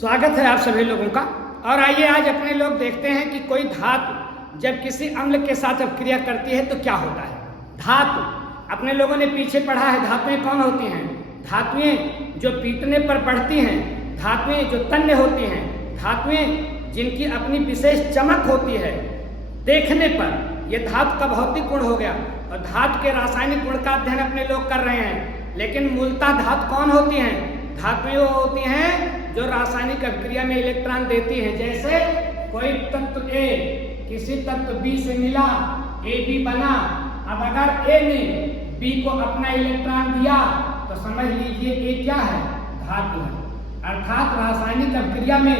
स्वागत है आप सभी लोगों का। और आइए आज अपने लोग देखते हैं कि कोई धातु जब किसी अम्ल के साथ अपक्रिया करती है तो क्या होता है। धातु अपने लोगों ने पीछे पढ़ा है, धातुएं कौन होती हैं? धातुएं जो पीटने पर बढ़ती हैं, धातुएं जो तन्य होती हैं, धातुएं जिनकी अपनी विशेष चमक होती है देखने पर। यह धातु का भौतिक गुण हो गया और धातु के रासायनिक गुण का अध्ययन अपने लोग कर रहे हैं। लेकिन मूलतः धातु कौन होती हैं? धातुएं वो होती हैं जो रासायनिक अभिक्रिया में इलेक्ट्रॉन देती हैं। जैसे कोई तत्व ए किसी तत्व बी से मिला, AB बना। अब अगर ए ने बी को अपना इलेक्ट्रॉन दिया तो समझ लीजिए ए क्या है? धातु है। अर्थात रासायनिक अभिक्रिया में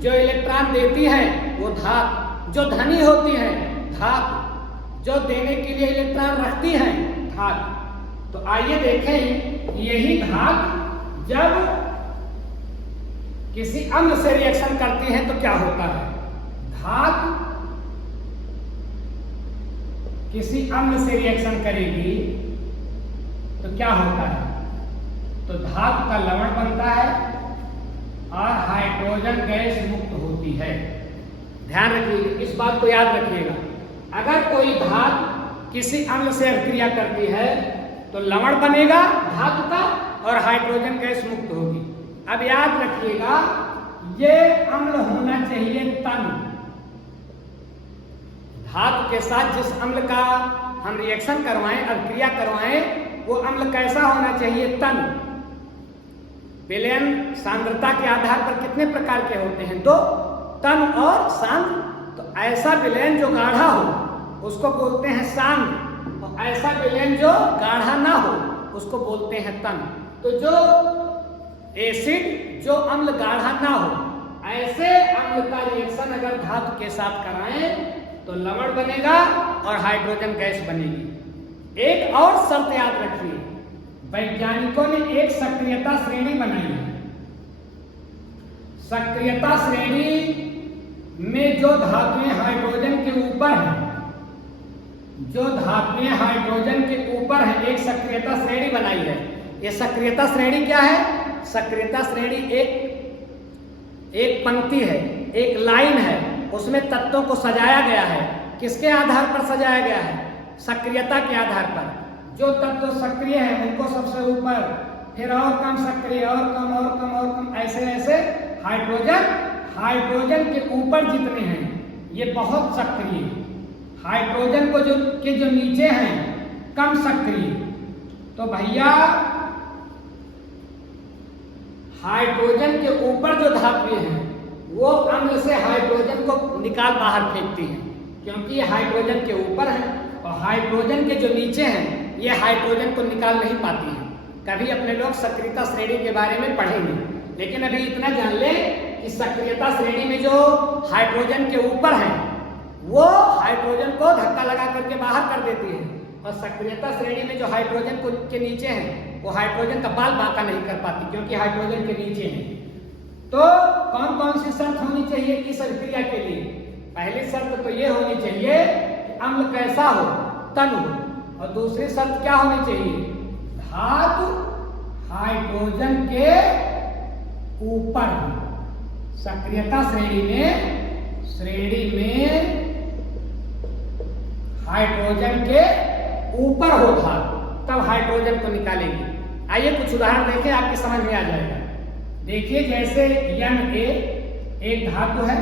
जो इलेक्ट्रॉन देती है वो धातु, जो धनी होती है धातु, जो देने के लिए इलेक्ट्रॉन रखती है धातु। तो आइए देखें यही धातु जब किसी अम्ल से रिएक्शन करती है तो क्या होता है। धातु किसी अम्ल से रिएक्शन करेगी तो क्या होता है? तो धातु का लवण बनता है और हाइड्रोजन गैस मुक्त होती है। ध्यान रखिएगा, इस बात को याद रखिएगा। अगर कोई धातु किसी अम्ल से अभिक्रिया करती है तो लवण बनेगा धातु का और हाइड्रोजन गैस मुक्त होगी। अब याद रखिएगा ये अम्ल होना चाहिए तन। धातु के साथ जिस अम्ल का हम रिएक्शन करवाएं, अभिक्रिया करवाएं, वो अम्ल कैसा होना चाहिए? तन। विलयन सांद्रता के आधार पर कितने प्रकार के होते हैं? दो, तन और सांद्र। तो ऐसा विलयन जो गाढ़ा हो उसको बोलते हैं सांद्र, और ऐसा विलयन जो गाढ़ा ना हो उसको बोलते हैं तन। तो जो एसिड, जो अम्ल गाढ़ा ना हो, ऐसे अम्ल का रिएक्शन अगर धातु के साथ कराएं तो लवण बनेगा और हाइड्रोजन गैस बनेगी। एक और शर्त याद रखिए, वैज्ञानिकों ने एक सक्रियता श्रेणी बनाई है। सक्रियता श्रेणी में जो धातुएं हाइड्रोजन के ऊपर हैं, जो धातुएं हाइड्रोजन के ऊपर हैं, एक सक्रियता श्रेणी बनाई है। ये सक्रियता श्रेणी क्या है? सक्रियता श्रेणी एक पंक्ति है, एक लाइन है, उसमें तत्वों को सजाया गया है। किसके आधार पर सजाया गया है? सक्रियता के आधार पर। जो तत्व सक्रिय है उनको सबसे ऊपर, फिर और कम सक्रिय, और कम और कम और कम, ऐसे ऐसे हाइड्रोजन के ऊपर जितने हैं ये बहुत सक्रिय, हाइड्रोजन को जो नीचे हैं कम सक्रिय। तो भैया हाइड्रोजन के ऊपर जो धातुएं हैं वो अम्ल से हाइड्रोजन को निकाल बाहर फेंकती हैं, क्योंकि ये हाइड्रोजन के ऊपर है, और हाइड्रोजन के जो नीचे हैं ये हाइड्रोजन को निकाल नहीं पाती हैं। कभी अपने लोग सक्रियता श्रेणी के बारे में पढ़ेंगे, लेकिन अभी इतना जान ले कि सक्रियता श्रेणी में जो हाइड्रोजन के ऊपर है वो हाइड्रोजन को धक्का लगा करके बाहर कर देती है, और सक्रियता श्रेणी में जो हाइड्रोजन के नीचे हैं वो हाइड्रोजन का बाल बांका नहीं कर पाती, क्योंकि हाइड्रोजन के नीचे हैं। तो कौन कौन सी शर्त होनी चाहिए इस अभिक्रिया के लिए? पहली शर्त तो ये होनी चाहिए कि अम्ल कैसा हो? तन हो। और दूसरी शर्त क्या होनी चाहिए? धातु हाइड्रोजन के ऊपर हो। सक्रियता श्रेणी में हाइड्रोजन के ऊपर हो धातु, तब हाइड्रोजन को निकालेंगे। आइए कुछ उदाहरण देखें, आपकी समझ में आ जाएगा। देखिए जैसे Na एक धातु है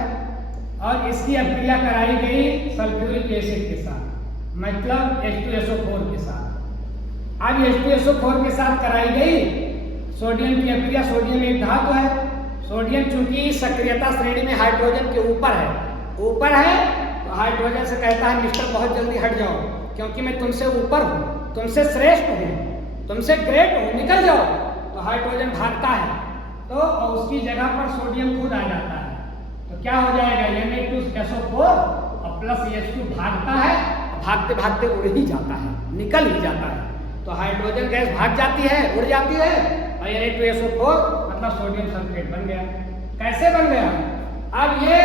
और इसकी अभिक्रिया कराई गई सल्फ्यूरिक एसिड के साथ, मतलब H2SO4 के साथ। अब H2SO4 के साथ कराई गई सोडियम की अभिक्रिया। सोडियम एक धातु है, सोडियम चूंकि सक्रियता श्रेणी में हाइड्रोजन के ऊपर है तो हाइड्रोजन से कहता है मिस्टर बहुत जल्दी हट जाओ, क्योंकि मैं तुमसे ऊपर हूँ, तुमसे श्रेष्ठ हूँ, तुमसे ग्रेट हूँ, निकल जाओ। तो हाइड्रोजन भागता है, तो और उसकी जगह पर सोडियम खुद आ जाता है। तो क्या हो जाएगा? Na2SO4 और प्लस H2 भागता है, भागते भागते उड़ ही जाता है, निकल ही जाता है। तो हाइड्रोजन गैस भाग जाती है, उड़ जाती है, और Na2SO4 मतलब सोडियम सल्फेट बन गया। कैसे बन गया? अब ये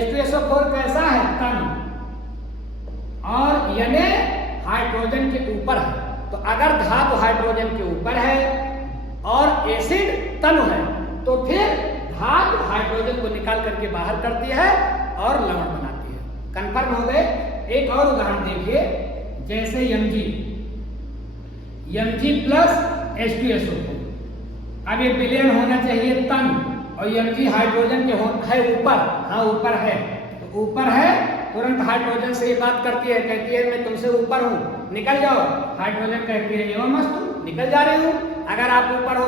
H2SO4 कैसा है? तन, और Na हाइड्रोजन के ऊपर है। तो अगर धातु हाइड्रोजन के ऊपर है और एसिड तन है तो फिर धातु हाइड्रोजन को निकाल करके बाहर करती है और लवण बनाती है। कंफर्म हो गए। एक और उदाहरण देखिए, जैसे Mg प्लस H2SO4। अब ये विलयन होना चाहिए तन, और Mg हाइड्रोजन के है ऊपर, हाँ ऊपर है, तो ऊपर है, तुरंत हाइड्रोजन से ये बात करती है, कहती है मैं तुमसे ऊपर हूँ, निकल जाओ। हाइड्रोजन कहती है एवं मस्तु, निकल जा रही हूँ। अगर आप ऊपर हो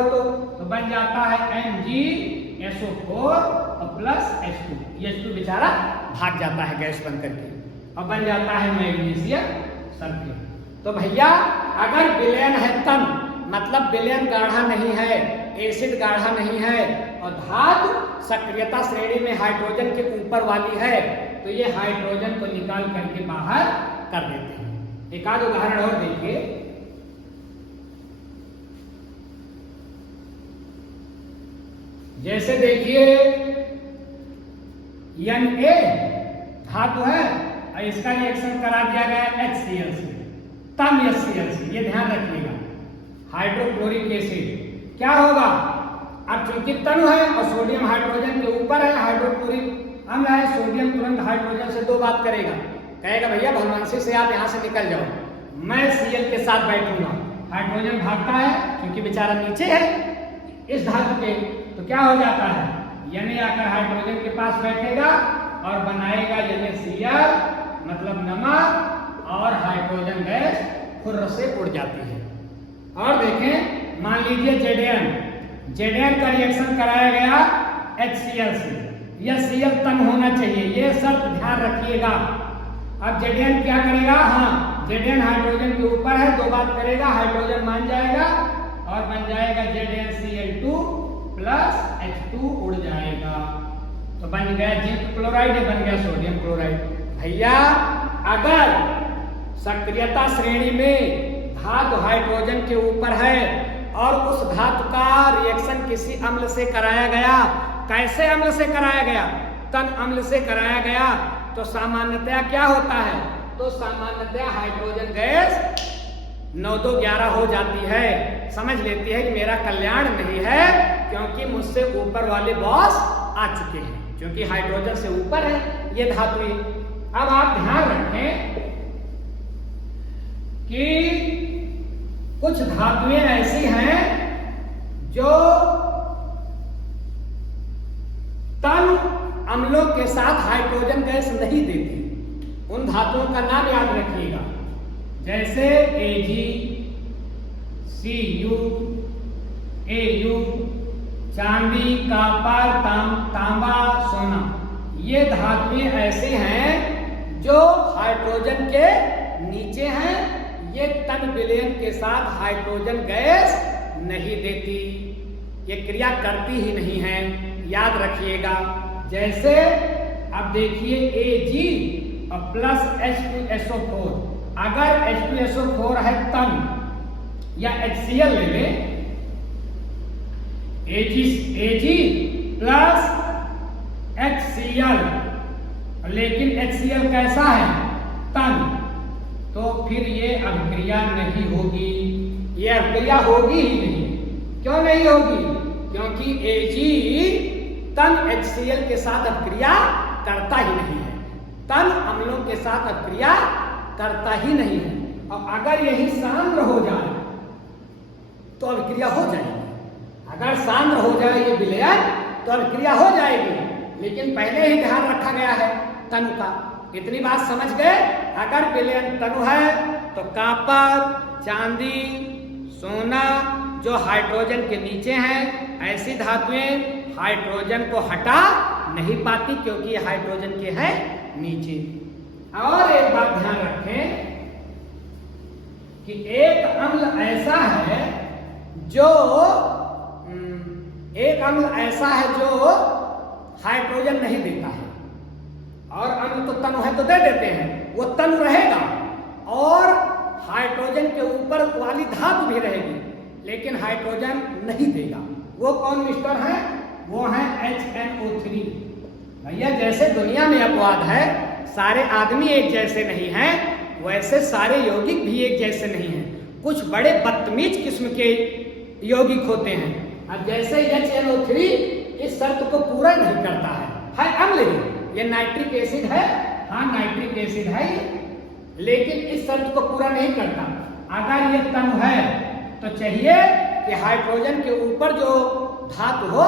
तो बन जाता है MgSO4 और प्लस H2। H2 बेचारा भाग जाता है गैस बन करके, और बन जाता है मैग्नीशियम सल्फेट। तो भैया अगर विलयन है तन, मतलब विलयन गाढ़ा नहीं है, एसिड गाढ़ा नहीं है, और धातु सक्रियता श्रेणी में हाइड्रोजन के ऊपर वाली है, तो ये हाइड्रोजन को निकाल करके बाहर कर देते हैं। एक आध उदाहरण और देखिए, जैसे देखिए Na धातु है और इसका रिएक्शन करा दिया गया HCl से, तन HCl से, ये ध्यान रखिएगा। हाइड्रोक्लोरिक एसिड क्या होगा, अब चूंकि तनु है और सोडियम हाइड्रोजन के ऊपर है, हाइड्रोक्लोरिक अम्ल है, सोडियम तुरंत हाइड्रोजन से दो बात करेगा, कहेगा भैया भगवानसी से आप यहाँ से निकल जाओ, मैं Cl के साथ बैठूंगा। हाइड्रोजन भागता है क्योंकि बेचारा नीचे है इस धातु के, तो क्या हो जाता है, यानी आकर हाइड्रोजन के पास बैठेगा और बनाएगा NaCl, मतलब नमक, और हाइड्रोजन गैस खुर्र से उड़ जाती है। और देखें, मान लीजिए Zn का रिएक्शन कराया गया HCl से, यह Cl तन होना चाहिए, ये शर्त ध्यान रखिएगा। अब Zn क्या करेगा, हाँ Zn हाइड्रोजन के ऊपर है, दो बात करेगा, हाइड्रोजन मान जाएगा और बन जाएगा ZnCl2 प्लस H2 उड़ जाएगा, तो बन गया जिंक क्लोराइड, बन गया सोडियम क्लोराइड। भैया अगर सक्रियता श्रेणी में धातु हाइड्रोजन के ऊपर है और उस धातु का रिएक्शन किसी अम्ल से कराया गया, कैसे अम्ल से कराया गया, तन अम्ल से कराया गया, तो सामान्यतया क्या होता है, तो सामान्यतया हाइड्रोजन गैस 9-2-11 हो जाती है, समझ लेती है कि मेरा कल्याण नहीं है, क्योंकि मुझसे ऊपर वाले बॉस आ चुके हैं, क्योंकि हाइड्रोजन से ऊपर है ये धातु। अब आप ध्यान रखें कि कुछ धातुएं ऐसी हैं जो तन अम्लों के साथ हाइड्रोजन गैस नहीं देती, उन धातुओं का नाम याद रखिएगा, जैसे Ag, Cu, Au, चांदी, कॉपर, तांबा, सोना, ये धातुएं ऐसे हैं जो हाइड्रोजन के नीचे हैं, ये तन विलयन के साथ हाइड्रोजन गैस नहीं देती, ये क्रिया करती ही नहीं है, याद रखिएगा। जैसे अब देखिए Ag और प्लस H2SO4, अगर H2SO4 है तन या HCl ले लें, Ag प्लस HCl, लेकिन HCl कैसा है, तन, तो फिर ये अभिक्रिया नहीं होगी, ये अभिक्रिया होगी ही नहीं। क्यों नहीं होगी, क्योंकि Ag तन HCl के साथ अभिक्रिया करता ही नहीं है, तन अम्लों के साथ अभिक्रिया करता ही नहीं है, और अगर यही सांद्र हो जाए तो अभिक्रिया हो जाएगी, अगर सांद्र हो जाए ये विलयन तो अभिक्रिया हो जाएगी, लेकिन पहले ही ध्यान रखा गया है तनु का। इतनी बात समझ गए, अगर विलयन तनु है तो कॉपर, चांदी, सोना जो हाइड्रोजन के नीचे हैं, ऐसी धातुएं हाइड्रोजन को हटा नहीं पाती क्योंकि ये हाइड्रोजन के है नीचे। और एक बात ध्यान रखें कि एक अम्ल ऐसा है जो हाइड्रोजन नहीं देता है, और अम्ल तो तनु है तो दे देते हैं, वो तनु रहेगा और हाइड्रोजन के ऊपर वाली धातु भी रहेगी, लेकिन हाइड्रोजन नहीं देगा। वो कौन मिस्टर है, वो है HNO3। भैया जैसे दुनिया में अपवाद है, सारे आदमी एक जैसे नहीं हैं, वैसे सारे यौगिक भी एक जैसे नहीं हैं, कुछ बड़े बदतमीज किस्म के यौगिक होते हैं। अब जैसे HNO3 इस शर्त को पूरा नहीं करता है अम्ल ही, ये नाइट्रिक एसिड है, हाँ नाइट्रिक एसिड है ये, लेकिन इस शर्त को पूरा नहीं करता। अगर ये तनु है तो चाहिए कि हाइड्रोजन के ऊपर जो धातु हो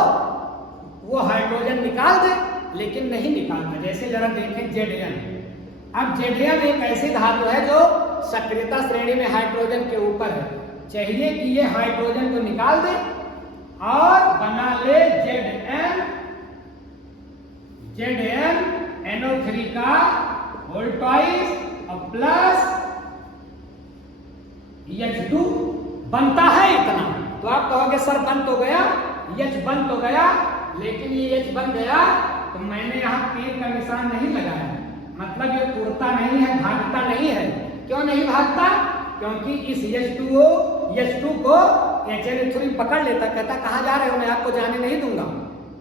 वो हाइड्रोजन निकाल दे, लेकिन नहीं निकालता। जैसे जरा देखें Zn, अब Zn एक ऐसी धातु है जो सक्रियता श्रेणी में हाइड्रोजन के ऊपर है, चाहिए कि ये हाइड्रोजन को निकाल दे और बना ले Zn NO3 का होल ट्वाइस और प्लस H2 बनता है इतना। तो आप कहोगे सर बन तो गया, H बन तो गया, लेकिन ये H बन गया तो मैंने यहाँ तीर का निशान नहीं लगाया, मतलब ये उड़ता नहीं है, भागता नहीं है। क्यों नहीं भागता? क्योंकि इस H2 को HNO3 पकड़ लेता, कहता कहाँ जा रहे हो, मैं आपको जाने नहीं दूंगा।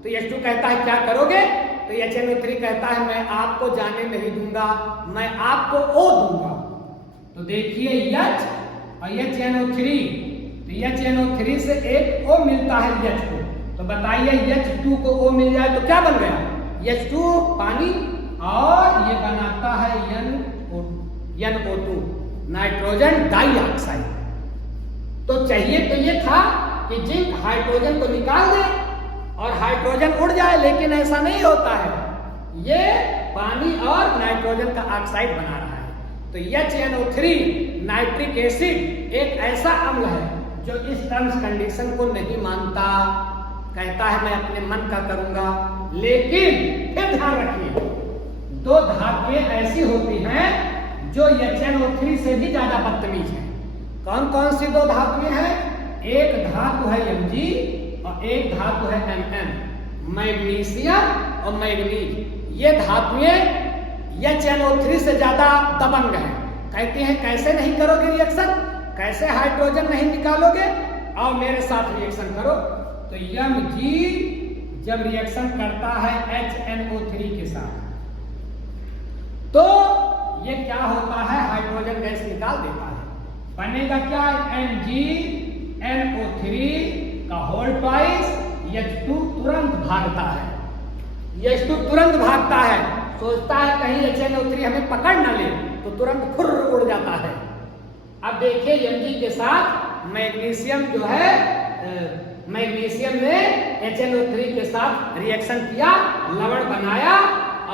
तो H2 कहता है क्या करोगे, तो HNO3 कहता है मैं आपको जाने नहीं दूंगा, मैं आपको O दूंगा। तो देखिए H और HNO3, तो HNO3 से एक O मिलता है H को, तो बताइए H2 को O मिल जाए तो क्या बन गया, H2 पानी, और ये बनाता है NO2 नाइट्रोजन डाइऑक्साइड। तो चाहिए तो ये था कि जिंक हाइड्रोजन को निकाल दे और हाइड्रोजन उड़ जाए, लेकिन ऐसा नहीं होता है, ये पानी और नाइट्रोजन का ऑक्साइड बना रहा है। तो HNO3 नाइट्रिक एसिड एक ऐसा अम्ल है जो इस टर्म्स कंडीशन को नहीं मानता, कहता है मैं अपने मन का करूंगा। लेकिन फिर ध्यान रखिए, दो धातुएं ऐसी होती हैं जो HNO3 से भी ज्यादा बदतमीज है। कौन कौन सी दो धातुएं हैं? एक धातु है Mg और एक धातु है Mn, मैग्नीशियम और मैग्नीज। ये धातुएं HNO3 से ज्यादा दबंग है। कहती हैं कैसे नहीं करोगे रिएक्शन, कैसे हाइड्रोजन नहीं निकालोगे, और मेरे साथ रिएक्शन करो। तो Mg जब रिएक्शन करता है HNO3 के साथ, तो ये क्या होता है, हाइड्रोजन गैस निकाल देता है, बनेगा क्या, MgNO3 का होल ट्वाइस। H2 तुरंत भागता है, H2 तुरंत भागता है, सोचता है कहीं HNO3 हमें पकड़ ना ले, तो तुरंत फुर्र उड़ जाता है। अब देखिए Mg के साथ मैग्नीशियम जो है, मैग्नीशियम ने HNO3 के साथ रिएक्शन किया, लवण बनाया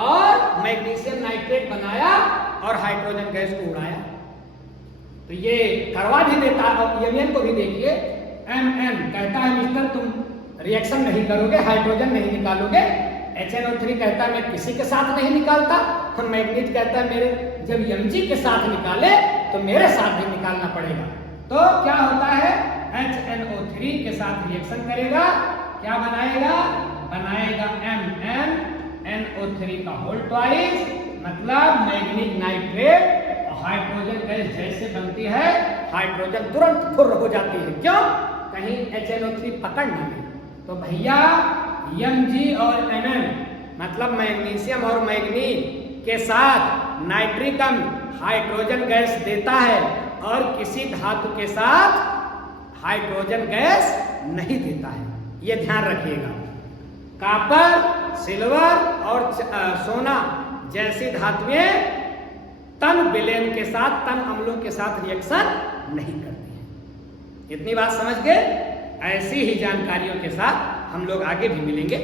और मैग्नीशियम नाइट्रेट बनाया और हाइड्रोजन गैस को उड़ाया। तो ये करवा भी देता है। और Mn को भी देखिए, Mn कहता है मिस्टर तुम रिएक्शन नहीं करोगे, हाइड्रोजन नहीं निकालोगे। HNO3 कहता है मैं किसी के साथ नहीं निकालता। हम मैग्नीज कहता है मेरे जब Mg के साथ निकाले तो मेरे साथ भी निकालना पड़ेगा। तो क्या होता है, HNO3 के साथ रिएक्शन करेगा, क्या बनाएगा, बनाएगा MnNO3 का होल ट्वाइस, मतलब मैग्नीज नाइट्रेट। और हाइड्रोजन गैस जैसे बनती है, हाइड्रोजन तुरंत फुर्र हो जाती है। क्यों? कहीं HNO3 पकड़ ना ले। तो भैया Mg और Mn मतलब मैग्नीशियम और मैग्नीज के साथ नाइट्रिक अम्ल हाइड्रोजन गैस देता है और किसी धातु के साथ हाइड्रोजन गैस नहीं देता है। ये ध्यान रखिएगा। कॉपर, सिल्वर और सोना जैसी धातुएं तन विलयन के साथ, तन अम्लों के साथ रिएक्शन नहीं करती हैं। इतनी बात समझ गए? ऐसी ही जानकारियों के साथ हम लोग आगे भी मिलेंगे।